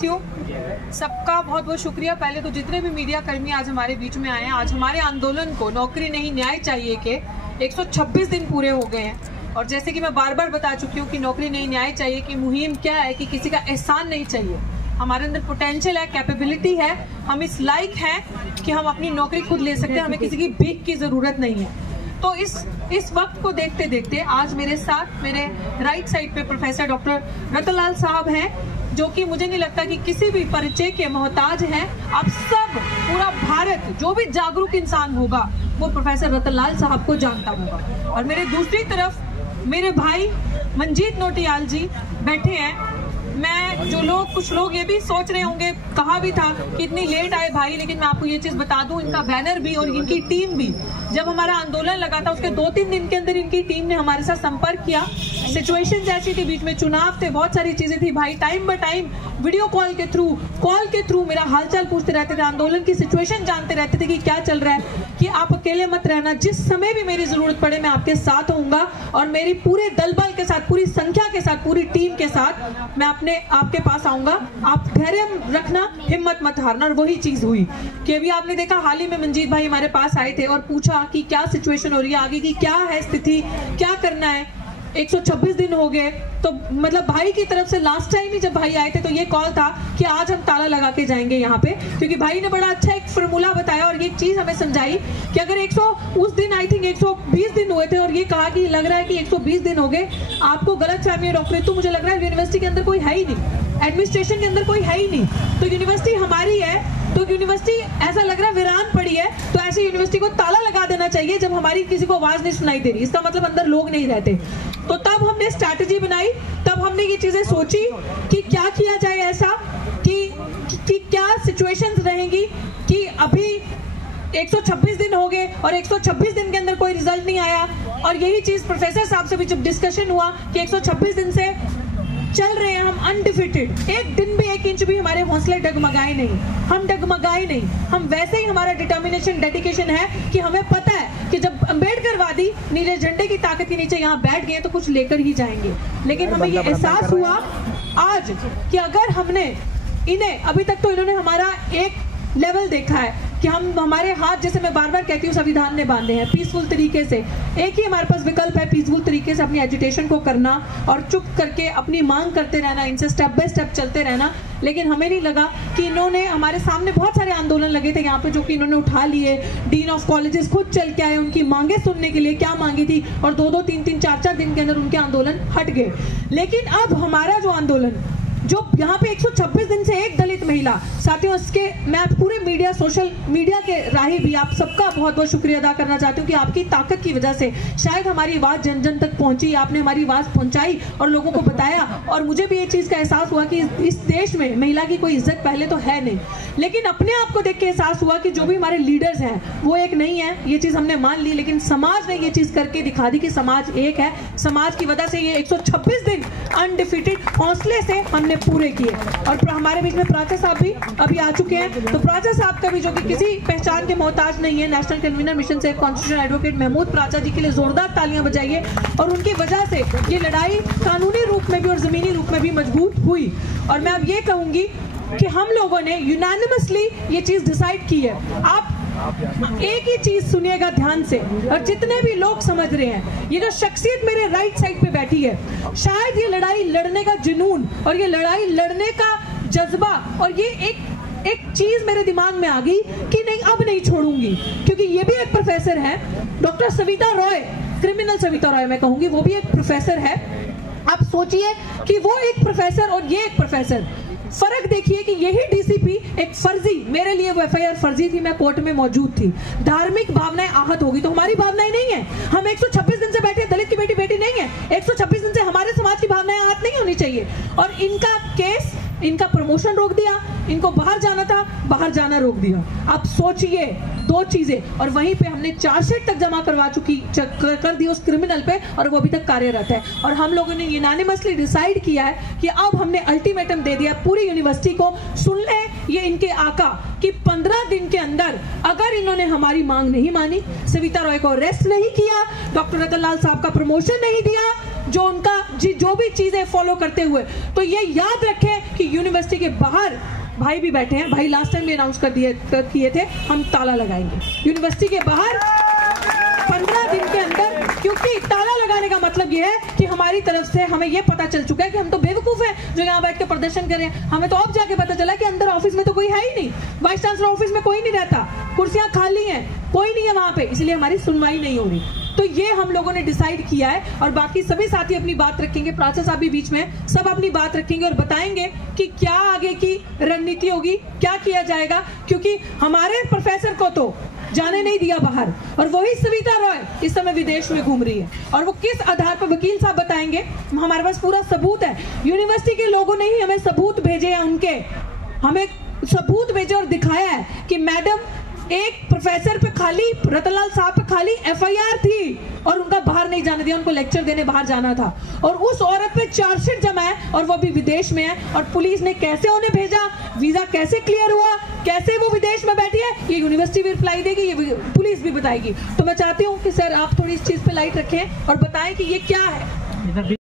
साथियों, सबका बहुत बहुत शुक्रिया। पहले तो जितने भी मीडिया कर्मी आज हमारे बीच में आए हैं, आज हमारे आंदोलन को नौकरी नहीं न्याय चाहिए के 126 दिन पूरे हो गए हैं। और जैसे कि मैं बार बार बता चुकी हूँ कि नौकरी नहीं न्याय चाहिए की मुहिम क्या है कि किसी का एहसान नहीं चाहिए। हमारे अंदर पोटेंशियल है, कैपेबिलिटी है, हम इस लायक हैं कि हम अपनी नौकरी खुद ले सकते हैं, हमें किसी की भीख की जरूरत नहीं है। तो इस वक्त को देखते देखते आज मेरे साथ मेरे राइट साइड पे प्रोफेसर डॉक्टर रतनलाल साहब हैं, जो कि मुझे नहीं लगता कि किसी भी परिचय के मोहताज हैं। आप सब, पूरा भारत, जो भी जागरूक इंसान होगा वो प्रोफेसर रतनलाल साहब को जानता होगा। और मेरे दूसरी तरफ मेरे भाई मंजीत नोटियाल जी बैठे हैं। कुछ लोग ये भी सोच रहे होंगे, कहा भी था कि इतनी लेट आए भाई, लेकिन मैं आपको ये चीज बता दूं, इनका बैनर भी और इनकी टीम भी, जब हमारा आंदोलन लगा था उसके 2-3 दिन के अंदर इनकी टीम ने हमारे साथ संपर्क किया। सिचुएशंस ऐसी थी, बीच में चुनाव थे, बहुत सारी चीजें थी। भाई time by time video call के थ्रू मेरा हालचाल पूछते रहते थे, आंदोलन की सिचुएशन जानते रहते थे कि क्या चल रहा है, कि आप अकेले मत रहना, जिस समय भी मेरी जरूरत पड़े मैं आपके साथ होऊंगा। और मेरी पूरे दल बल के साथ, पूरी संख्या के साथ, पूरी टीम के साथ मैं आपके पास आऊंगा। आप धैर्य रखना, हिम्मत मत हारना। और वही चीज हुई कि अभी आपने देखा, हाल ही में मंजीत भाई हमारे पास आए थे और पूछा कि क्या सिचुएशन हो रही है, आगे की क्या है स्थिति, क्या करना है। 126 दिन हो गए, तो मतलब भाई की तरफ से लास्ट टाइम ही जब भाई आए थे तो ये कॉल था कि आज हम ताला लगा के जाएंगे यहाँ पे, क्योंकि भाई ने बड़ा अच्छा एक फॉर्मूला बताया और ये चीज हमें समझाई कि अगर उस दिन आई थिंक 120 दिन हुए थे और ये कहा कि लग रहा है कि 120 दिन हो गए, आपको गलत फहमी है डॉक्टर, तो मुझे लग रहा है यूनिवर्सिटी के अंदर कोई है ही नहीं, एडमिनिस्ट्रेशन के अंदर कोई है ही नहीं, तो यूनिवर्सिटी हमारी है, तो यूनिवर्सिटी ऐसा लग रहा है वीरान पड़ी है, तो ऐसी यूनिवर्सिटी को ताला लगा देना चाहिए जब हमारी किसी को आवाज नहीं सुनाई दे रही, इसका मतलब अंदर लोग नहीं रहते। तो तब हमने स्ट्रैटेजी बनाई, तब हमने ये चीजें सोची कि क्या किया जाए ऐसा कि क्या सिचुएशंस रहेंगी कि अभी 126 दिन हो गए और 126 दिन के अंदर कोई रिजल्ट नहीं आया। और यही चीज प्रोफेसर साहब से भी जब डिस्कशन हुआ कि 126 दिन से चल रहे हैं हम अनडिफिटेड, एक दिन भी 1 इंच भी हमारे हौसले डगमगाए नहीं, हम डगमगाए नहीं, हम वैसे ही, हमारा डिटर्मिनेशन, डेडिकेशन है कि हमें पता है कि जब अम्बेडकरवादी नीले झंडे की ताकत के नीचे यहाँ बैठ गए तो कुछ लेकर ही जाएंगे। लेकिन हमें ये एहसास हुआ आज कि अगर हमने इन्हें, अभी तक तो इन्होंने हमारा एक लेवल देखा है कि हमारे हाथ, जैसे मैं बार बार कहती हूँ, संविधान ने बांधे हैं पीसफुल तरीके से। एक ही हमारे पास विकल्प है, पीसफुल तरीके से अपनी एजुटेशन को करना और चुप करके अपनी मांग करते रहना, इनसे स्टेप बाय स्टेप चलते रहना। लेकिन हमें नहीं लगा कि इन्होंने, हमारे सामने बहुत सारे आंदोलन लगे थे यहाँ पे जो कि इन्होंने उठा लिए। डीन ऑफ कॉलेजेस खुद चल के आए उनकी मांगे सुनने के लिए, क्या मांगी थी, और 2-2, 3-3, 4-4 दिन के अंदर उनके आंदोलन हट गए। लेकिन अब हमारा जो आंदोलन, जो यहाँ पे 126 दिन से एक दलित महिला, साथियों इसके मैं पूरे मीडिया, सोशल मीडिया के राही भी आप सबका बहुत बहुत शुक्रिया अदा करना चाहती हूँ कि आपकी ताकत की वजह से शायद हमारी आवाज जन जन तक पहुंची, आपने हमारी आवाज पहुंचाई और लोगों को बताया। और मुझे भी ये चीज का एहसास हुआ कि इस देश में महिला की कोई इज्जत पहले तो है नहीं, लेकिन अपने आप को देख के एहसास हुआ कि जो भी हमारे लीडर्स हैं वो एक नहीं है, ये चीज हमने मान ली। लेकिन समाज ने ये चीज करके दिखा दी कि समाज एक है, समाज की वजह से ये 126 दिन अनडिफिटेड हौसले से हमने पूरे किए। और हमारे बीच में प्राचा साहब भी अभी आ चुके हैं, तो प्राचा साहब का भी, जो कि किसी पहचान के मोहताज नहीं है, नेशनल कन्वीनर मिशन से कॉन्स्टिट्यूशनल एडवोकेट महमूद प्राचा जी के लिए जोरदार तालियां बजाइए। और उनकी वजह से ये लड़ाई कानूनी रूप में भी और जमीनी रूप में भी मजबूत हुई। और मैं अब ये कहूंगी कि हम लोगों ने यूनानिमसली ये चीज डिसाइड की है। आप एक ही चीज सुनिएगा ध्यान से, और जितने भी लोग समझ रहे हैं, ये जो शख्सियत मेरे राइट साइड पे बैठी है, शायद ये लड़ाई लड़ने का जुनून और ये लड़ाई लड़ने का जज्बा और ये एक चीज मेरे दिमाग में आ गई कि नहीं, अब नहीं छोड़ूंगी। क्योंकि ये भी एक प्रोफेसर है, डॉक्टर सविता रॉय, क्रिमिनल सविता रॉय मैं कहूंगी, वो भी एक प्रोफेसर है। आप सोचिए कि वो एक प्रोफेसर और ये एक प्रोफेसर, फर्क देखिए कि यही डीसीपी एक फर्जी, मेरे लिए वो एफआईआर फर्जी थी, मैं कोर्ट में मौजूद थी, धार्मिक भावनाएं आहत होगी, तो हमारी भावनाएं नहीं है। हम 126 दिन से बैठे, दलित की बेटी नहीं है, 126 दिन से हमारे समाज की भावनाएं आहत नहीं होनी चाहिए। और इनका केस, इनका प्रमोशन रोक दिया, इनको बाहर जाना था, बाहर जाना रोक दिया। आप सोचिए 2 चीजें, और वहीं पे हमने चार्जशीट तक जमा कर दी उस क्रिमिनल पे, और वो अभी तक कार्यरत है। और हम लोगों ने यूनानिमसली डिसाइड किया है कि अब हमने अल्टीमेटम दे दिया पूरी यूनिवर्सिटी को, सुन ले ये इनके आका, कि 15 दिन के अंदर अगर इन्होंने हमारी मांग नहीं मानी, सविता रॉय को अरेस्ट नहीं किया, डॉक्टर रतनलाल साहब का प्रमोशन नहीं दिया, जो उनका जो भी चीजें फॉलो करते हुए। तो ये याद रखें कि यूनिवर्सिटी के बाहर भाई भी बैठे हैं, भाई लास्ट टाइम भी अनाउंस किए थे हम ताला लगाएंगे यूनिवर्सिटी के बाहर 15 दिन के अंदर, क्योंकि ताला लगाने का मतलब ये है कि हमारी तरफ से हमें ये पता चल चुका है कि हम तो बेवकूफ हैं जो यहाँ बैठ के प्रदर्शन कर रहे हैं। हमें तो अब जाके पता चला कि अंदर ऑफिस में तो कोई है ही नहीं, वाइस चांसलर ऑफिस में कोई नहीं रहता, कुर्सियां खाली हैं, कोई नहीं है वहां पे, इसलिए हमारी सुनवाई नहीं हो रही। तो ये हम लोगों ने डिसाइड किया है और बाकी सभी साथी अपनी बात रखेंगे, प्राचा साहब भी बीच में, सब अपनी बात रखेंगे और बताएंगे कि क्या आगे की रणनीति होगी, क्या किया जाएगा, क्योंकि हमारे प्रोफेसर को तो जाने नहीं दिया बाहर और वही सविता रॉय इस समय विदेश में घूम रही है और वो किस आधार पर, वकील साहब बताएंगे, हमारे पास पूरा सबूत है। यूनिवर्सिटी के लोगों ने ही हमें सबूत भेजे हैं, उनके हमें सबूत भेजे और दिखाया है कि मैडम एक प्रोफेसर पे खाली, रतनलाल साहब पे खाली एफआईआर थी और उनका बाहर नहीं जाने दिया, उनको लेक्चर देने बाहर जाना था और उस औरत पे चार्जशीट जमा है और वो भी विदेश में है और पुलिस ने कैसे उन्हें भेजा, वीजा कैसे क्लियर हुआ, कैसे वो विदेश में बैठी है, ये यूनिवर्सिटी भी रिप्लाई देगी, ये पुलिस भी बताएगी। तो मैं चाहती हूँ कि सर आप थोड़ी इस चीज पे लाइट रखें और बताएं कि ये क्या है।